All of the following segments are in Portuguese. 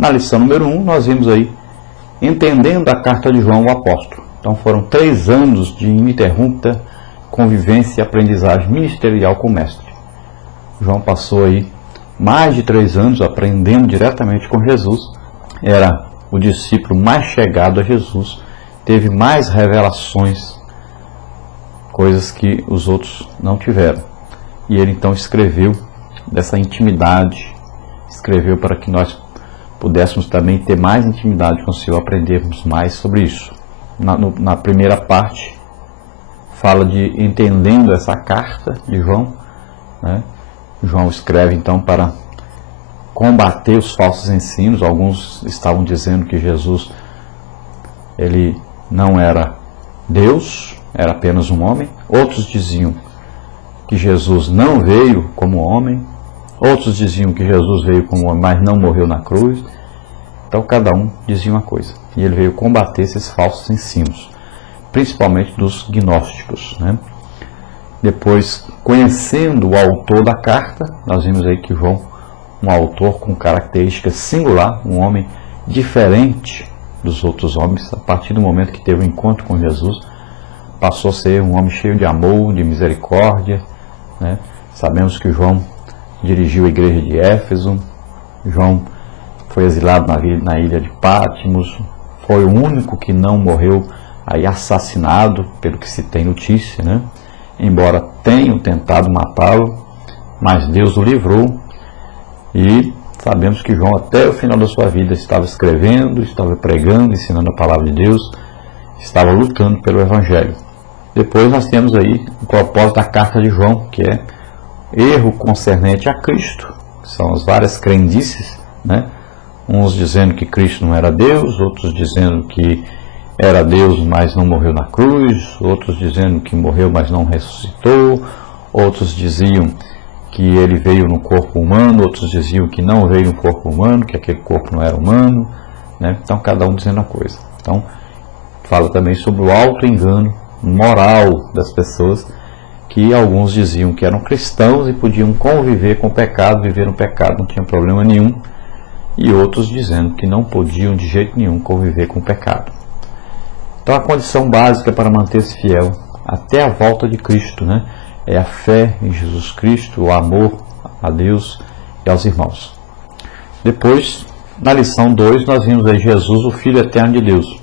Na lição número 1, nós vimos aí, entendendo a carta de João o apóstolo. Então foram 3 anos de ininterrupta convivência e aprendizagem ministerial com o mestre. João passou aí mais de 3 anos aprendendo diretamente com Jesus, era o discípulo mais chegado a Jesus, teve mais revelações, coisas que os outros não tiveram. E ele então escreveu dessa intimidade, escreveu para que nós pudéssemos também ter mais intimidade com o Senhor, aprendermos mais sobre isso. Na primeira parte, fala de entendendo essa carta de João, né? João escreve então para combater os falsos ensinos. Alguns estavam dizendo que Jesus ele não era Deus, era apenas um homem. Outros diziam que Jesus não veio como homem. Outros diziam que Jesus veio como homem, mas não morreu na cruz. Então cada um dizia uma coisa. E ele veio combater esses falsos ensinos, principalmente dos gnósticos, né? Depois, conhecendo o autor da carta, nós vimos aí que João, um autor com características singular, um homem diferente dos outros homens, a partir do momento que teve um encontro com Jesus, passou a ser um homem cheio de amor, de misericórdia, né? Sabemos que João dirigiu a igreja de Éfeso, João foi exilado na ilha de Patmos, foi o único que não morreu aí assassinado, pelo que se tem notícia, né? Embora tenham tentado matá-lo, mas Deus o livrou. E sabemos que João, até o final da sua vida, estava escrevendo, estava pregando, ensinando a palavra de Deus, estava lutando pelo Evangelho. Depois nós temos aí o propósito da carta de João, que é erro concernente a Cristo, que são as várias crendices, né? Uns dizendo que Cristo não era Deus, outros dizendo que era Deus, mas não morreu na cruz, outros dizendo que morreu, mas não ressuscitou, outros diziam que ele veio no corpo humano, outros diziam que não veio no corpo humano, que aquele corpo não era humano, né? Então cada um dizendo a coisa. Então fala também sobre o auto-engano moral das pessoas, que alguns diziam que eram cristãos e podiam conviver com o pecado, viver no pecado, não tinha problema nenhum, e outros dizendo que não podiam de jeito nenhum conviver com o pecado. Então a condição básica para manter-se fiel até a volta de Cristo, né, é a fé em Jesus Cristo, o amor a Deus e aos irmãos. Depois, na lição 2, nós vimos aí Jesus, o Filho eterno de Deus.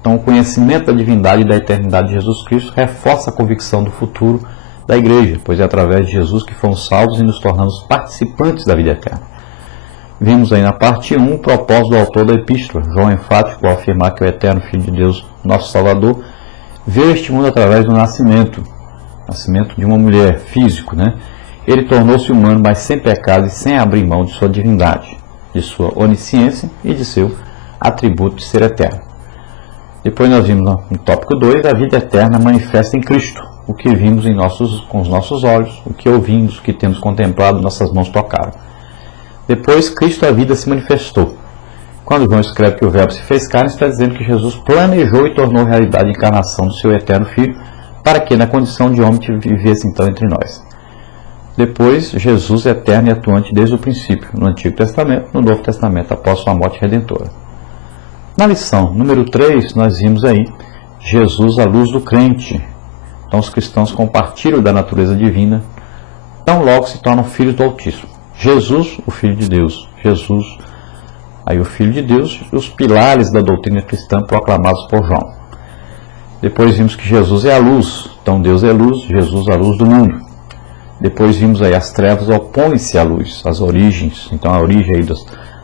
Então o conhecimento da divindade e da eternidade de Jesus Cristo reforça a convicção do futuro da igreja, pois é através de Jesus que fomos salvos e nos tornamos participantes da vida eterna. Vimos aí na parte 1 o propósito do autor da epístola, João enfático ao afirmar que o eterno Filho de Deus, nosso Salvador, veio a este mundo através do nascimento de uma mulher, físico, né? Ele tornou-se humano, mas sem pecado e sem abrir mão de sua divindade, de sua onisciência e de seu atributo de ser eterno. Depois nós vimos no tópico 2, a vida eterna manifesta em Cristo, o que vimos com os nossos olhos, o que ouvimos, o que temos contemplado, nossas mãos tocaram. Depois, Cristo, a vida, se manifestou. Quando João escreve que o Verbo se fez carne, está dizendo que Jesus planejou e tornou realidade a encarnação do seu eterno Filho, para que, na condição de homem, vivesse então entre nós. Depois, Jesus eterno e atuante desde o princípio, no Antigo Testamento, no Novo Testamento, após sua morte redentora. Na lição número 3, nós vimos aí Jesus, a luz do crente. Então, os cristãos compartilham da natureza divina, tão logo se tornam filhos do Altíssimo. Jesus, o Filho de Deus. Jesus, aí o Filho de Deus, os pilares da doutrina cristã proclamados por João. Depois vimos que Jesus é a luz. Então, Deus é luz, Jesus a luz do mundo. Depois vimos aí as trevas opõem-se à luz, as origens. Então, a origem aí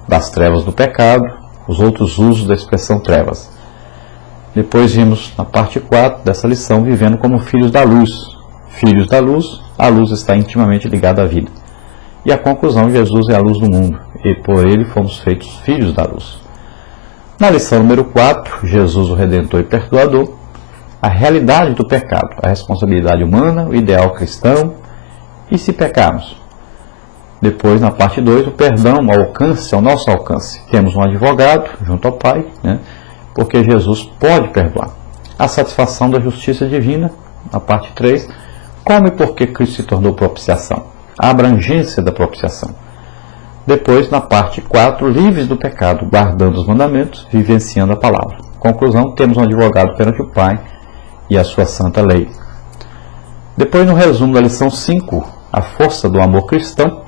das trevas do pecado, os outros usos da expressão trevas. Depois vimos na parte 4 dessa lição, vivendo como filhos da luz. Filhos da luz, a luz está intimamente ligada à vida. E a conclusão, Jesus é a luz do mundo, e por ele fomos feitos filhos da luz. Na lição número 4, Jesus, o Redentor e Perdoador, a realidade do pecado, a responsabilidade humana, o ideal cristão, e se pecarmos. Depois, na parte 2, o perdão, o alcance, ao nosso alcance. Temos um advogado junto ao Pai, né, porque Jesus pode perdoar. A satisfação da justiça divina, na parte 3, como e por que Cristo se tornou propiciação. A abrangência da propiciação. Depois, na parte 4, livres do pecado, guardando os mandamentos, vivenciando a palavra. Conclusão, temos um advogado perante o Pai e a sua santa lei. Depois, no resumo da lição 5, a força do amor cristão,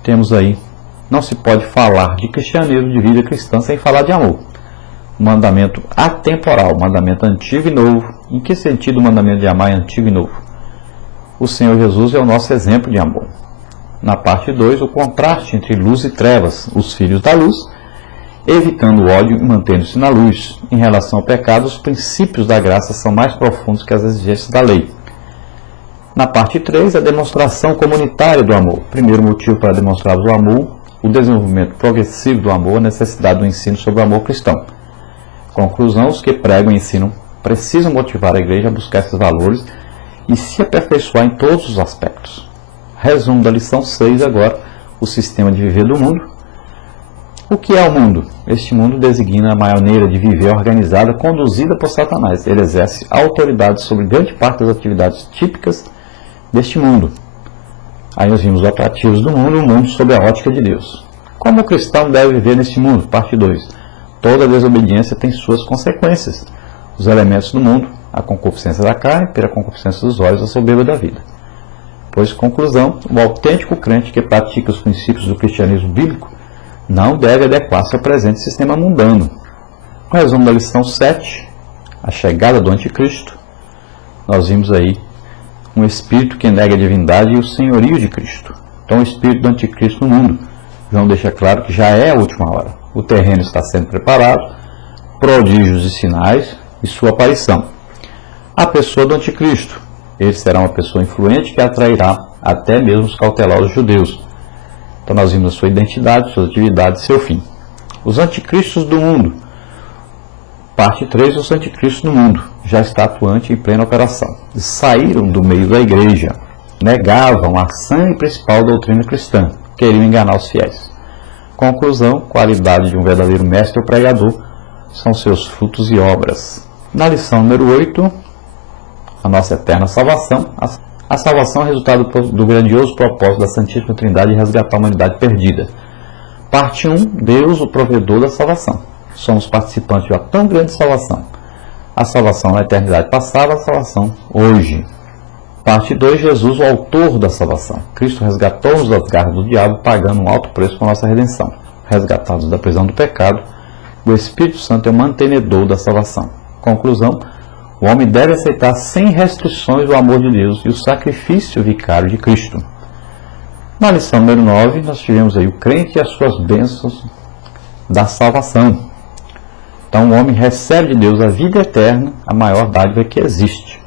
temos aí, não se pode falar de cristianismo, de vida cristã, sem falar de amor. Mandamento atemporal, mandamento antigo e novo. Em que sentido o mandamento de amar é antigo e novo? O Senhor Jesus é o nosso exemplo de amor. Na parte 2, o contraste entre luz e trevas, os filhos da luz, evitando o ódio e mantendo-se na luz. Em relação ao pecado, os princípios da graça são mais profundos que as exigências da lei. Na parte 3, a demonstração comunitária do amor. Primeiro motivo para demonstrarmos o amor, o desenvolvimento progressivo do amor, a necessidade do ensino sobre o amor cristão. Conclusão, os que pregam e ensinam precisam motivar a igreja a buscar esses valores e se aperfeiçoar em todos os aspectos. Resumo da lição 6 agora, o sistema de viver do mundo. O que é o mundo? Este mundo designa a maneira de viver organizada, conduzida por Satanás. Ele exerce autoridade sobre grande parte das atividades típicas deste mundo. Aí nós vimos os atrativos do mundo, o mundo sob a ótica de Deus. Como o cristão deve viver neste mundo? Parte 2. Toda desobediência tem suas consequências. Os elementos do mundo, a concupiscência da carne, pela concupiscência dos olhos, a soberba da vida. Pois, conclusão, o autêntico crente que pratica os princípios do cristianismo bíblico não deve adequar-se ao presente sistema mundano. O resumo da lição 7, a chegada do anticristo, nós vimos aí um espírito que nega a divindade e o senhorio de Cristo. Então, o espírito do anticristo no mundo. João deixa claro que já é a última hora. O terreno está sendo preparado, prodígios e sinais e sua aparição. A pessoa do anticristo. Ele será uma pessoa influente que atrairá até mesmo os cautelosos judeus. Então nós vimos a sua identidade, suas atividades e seu fim. Os anticristos do mundo. Parte 3, os anticristos do mundo. Já está atuante em plena operação. Saíram do meio da igreja. Negavam a sã e principal doutrina cristã. Queriam enganar os fiéis. Conclusão, qualidade de um verdadeiro mestre ou pregador são seus frutos e obras. Na lição número 8, a nossa eterna salvação. A salvação é resultado do grandioso propósito da Santíssima Trindade de resgatar a humanidade perdida. Parte 1, Deus, o provedor da salvação. Somos participantes de uma tão grande salvação. A salvação na eternidade passada, a salvação hoje. Parte 2, Jesus, o autor da salvação. Cristo resgatou-nos das garras do diabo, pagando um alto preço por nossa redenção. Resgatados da prisão do pecado, o Espírito Santo é o mantenedor da salvação. Conclusão, o homem deve aceitar sem restrições o amor de Deus e o sacrifício vicário de Cristo. Na lição número 9, nós tivemos aí o crente e as suas bênçãos da salvação. Então o homem recebe de Deus a vida eterna, a maior dádiva que existe.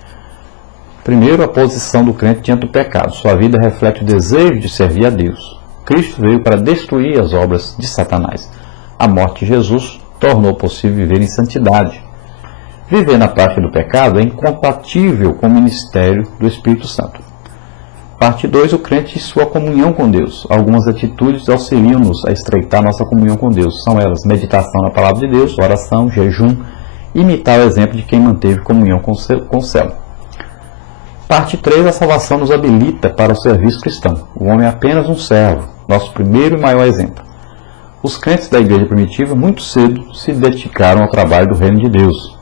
Primeiro, a posição do crente diante do pecado. Sua vida reflete o desejo de servir a Deus. Cristo veio para destruir as obras de Satanás. A morte de Jesus tornou possível viver em santidade. Viver na prática do pecado é incompatível com o ministério do Espírito Santo. Parte 2, o crente e sua comunhão com Deus. Algumas atitudes auxiliam-nos a estreitar nossa comunhão com Deus. São elas meditação na palavra de Deus, oração, jejum, imitar o exemplo de quem manteve comunhão com o céu. Parte 3, a salvação nos habilita para o serviço cristão. O homem é apenas um servo, nosso primeiro e maior exemplo. Os crentes da igreja primitiva muito cedo se dedicaram ao trabalho do reino de Deus.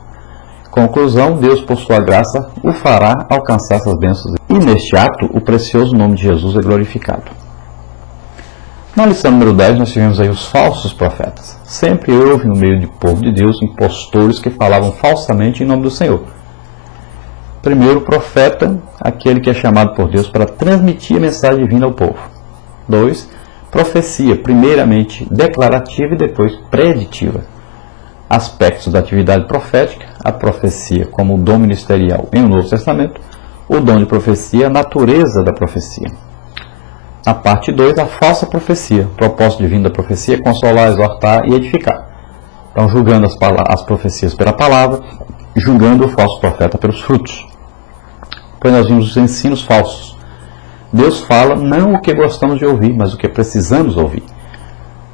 Conclusão, Deus, por sua graça, o fará alcançar essas bênçãos. E neste ato, o precioso nome de Jesus é glorificado. Na lição número 10, nós tivemos aí os falsos profetas. Sempre houve no meio do povo de Deus impostores que falavam falsamente em nome do Senhor. Primeiro, profeta, aquele que é chamado por Deus para transmitir a mensagem divina ao povo. 2, profecia, primeiramente declarativa e depois preditiva. Aspectos da atividade profética, a profecia como o dom ministerial em o Novo Testamento, o dom de profecia, a natureza da profecia. Na parte 2, a falsa profecia, o propósito divino da profecia é consolar, exortar e edificar. Então, julgando as profecias pela palavra, julgando o falso profeta pelos frutos. Depois nós vimos os ensinos falsos. Deus fala não o que gostamos de ouvir, mas o que precisamos ouvir.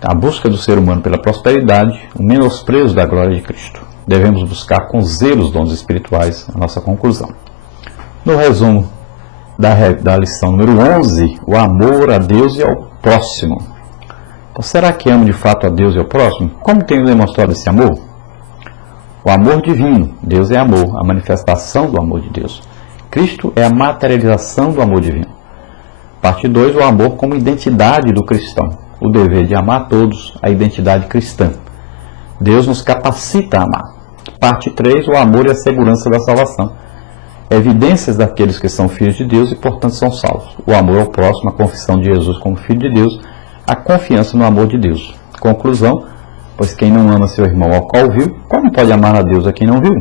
A busca do ser humano pela prosperidade, o menosprezo da glória de Cristo. Devemos buscar com zelo os dons espirituais, a nossa conclusão. No resumo da lição número 11, o amor a Deus e ao próximo. Então, será que amo de fato a Deus e ao próximo? Como tenho demonstrado esse amor? O amor divino. Deus é amor, a manifestação do amor de Deus. Cristo é a materialização do amor divino. Parte 2, o amor como identidade do cristão. O dever de amar a todos, a identidade cristã. Deus nos capacita a amar. Parte 3, o amor e a segurança da salvação. Evidências daqueles que são filhos de Deus e, portanto, são salvos. O amor ao próximo, a confissão de Jesus como filho de Deus, a confiança no amor de Deus. Conclusão, pois quem não ama seu irmão ao qual viu, como pode amar a Deus a quem não viu?